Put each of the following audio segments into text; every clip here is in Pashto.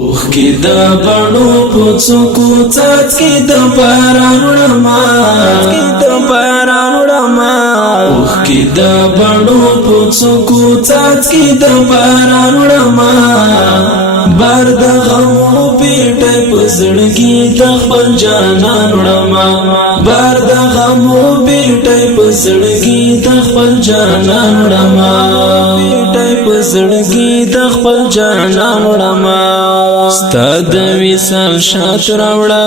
اوخ کی د بڼو پڅکو څاڅکي د باران رڼا کی د باران رڼا اوخ کی د بڼو پڅکو څاڅکي د باران رڼا بار د غمو پیټه پزړګي د خپل جانان رڼا بار د غمو پیټه پزړګي د خپل جانان رڼا پیټه پزړګي د خپل جانان رڼا ستاد وصال شات راوړه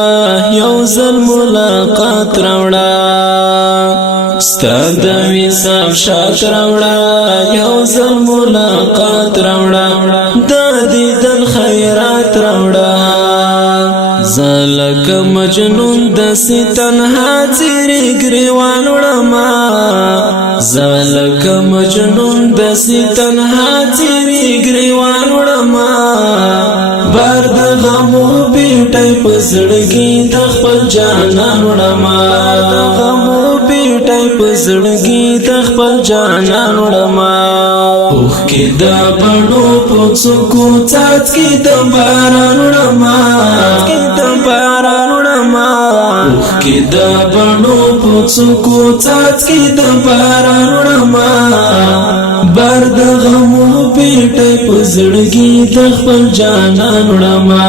یو ځل ملاقات راوړه ستاد وصال شات راوړه یو ځل ملاقات راوړه د دیدن خیرات راوړه زلک مجنون د ستنها چیرې ګریوان وړما زلک مجنون د ستنها چیرې ګریوان وړما بار د غمو بیٹای پزړګي د خپل جانان وړما د غمو بیٹای پزړګي د خپل جانان وړما اوخ کې د بڼو پڅکو څاڅکي د باران وړما کې د باران وړما اوخ کې د بڼو پڅکو څاڅکي د باران وړما بار د غمو بیٹای پزړګي د خپل جانان وړما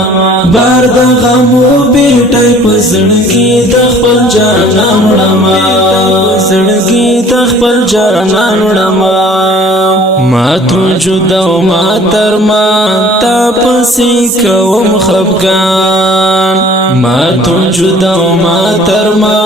بار د غمو بیٹای پزړګي د خپل جانان وړما پزړګي د خپل جانان وړما ما تو جدا و ما تر ما تا پسی کوم خفگان ما تو جدا و ما تر ما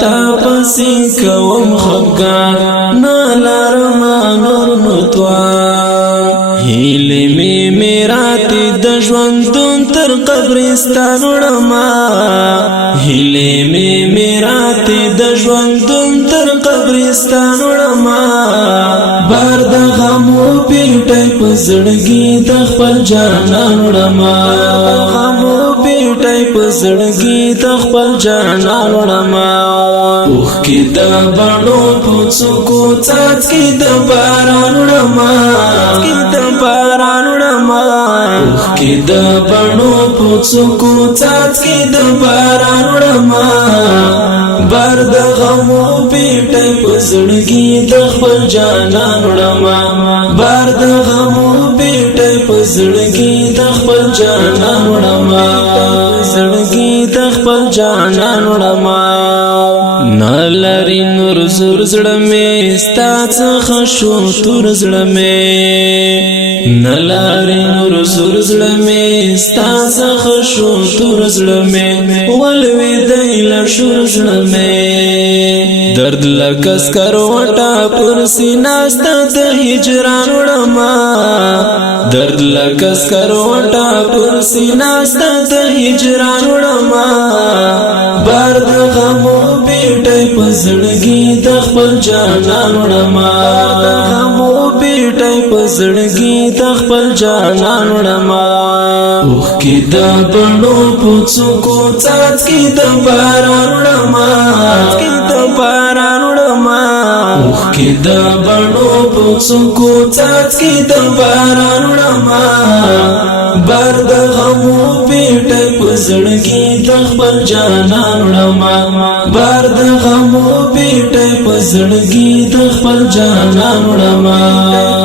تا پسی کوم خفگان نالار ما نور نتوان هیلی می میراتی د ژوندون تر قبرستان وړما هیلی می میراتی د ژوندون تر قبرستان وړما بار د غمو پیټای پزړګي د خپل جانان وړما غمو پیټای پزړګي د خپل جانان وړما اوخ کې د بڼو پڅکو څاڅکي د باران وړما کې د باران وړما اوخ کې د بڼو پڅکو څاڅکي د باران وړما بار د غمو پیټای پزړګي د خپل جانان وړما بار د غمو پیټای پزړګي د خپل جانان وړما پزړګي د خپل جانان وړما نلری نور زور زړه مې ستا څخه شو تور زړه مې نلری نور زور زړه مې ستا څخه شو تور زړه مې ولوي دی لشور زړه مې درد لکه سکروټه پر سینه ستا د هجران وړما درد لکه سکروټه پر سینه ستا د هجران وړما بار د غمو بیٹای پزړګي د خپل جانان وړما د غمو بیٹای پزړګي د خپل جانان وړما اوخ کې د بڼو پڅکو څاڅکي د باران وړما کې د باران وړما اوخ کې د بڼو پڅکو څاڅکي د باران وړما بار د غمو بیٹای پزړګي د خپل جانان وړما بار د غمو بیٹای پزړګي د خپل جانان وړما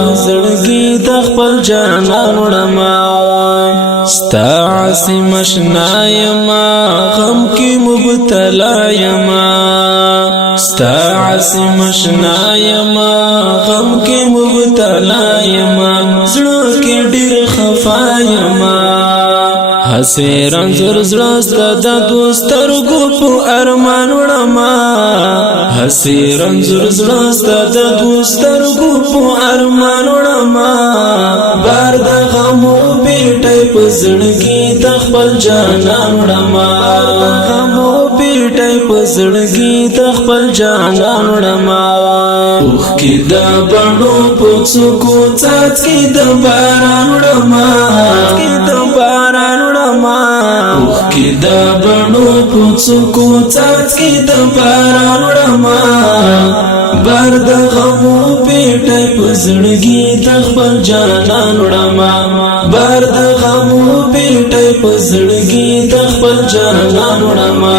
پزړګي د خپل جانان وړما ستا عاصم اشنا یما غم کی مبتلا یما ستا عاصم اشنا یما غم کی مبتلا یما زړه کې ډېر خفا یما هسې رنځور زړه ستا د دوسترګو په ارمان وړما هسې رنځور زړه ستا د دوسترګو په ارمان وړما بار د غمو بیٹای پزړګي د خپل جانان وړما غمو بیٹای پزړګي د خپل جانان وړما اوخ کې د بڼو پڅکو څاڅکي د باران وړما کې د باران وړما اوخ کې د بڼو پڅکو څاڅکي د باران وړما بار د غمو بیٹای پزړګي د خپل جانان وړما بار د غمو بیٹی پزړګي د خپل جانان وړما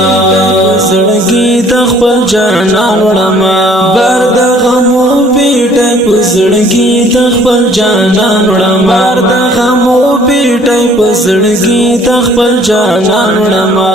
زړګي د خپل جانان وړما بار د غمو بیٹی پزړګي د خپل جانان وړما بار د غمو بیٹی پزړګي د خپل جانان وړما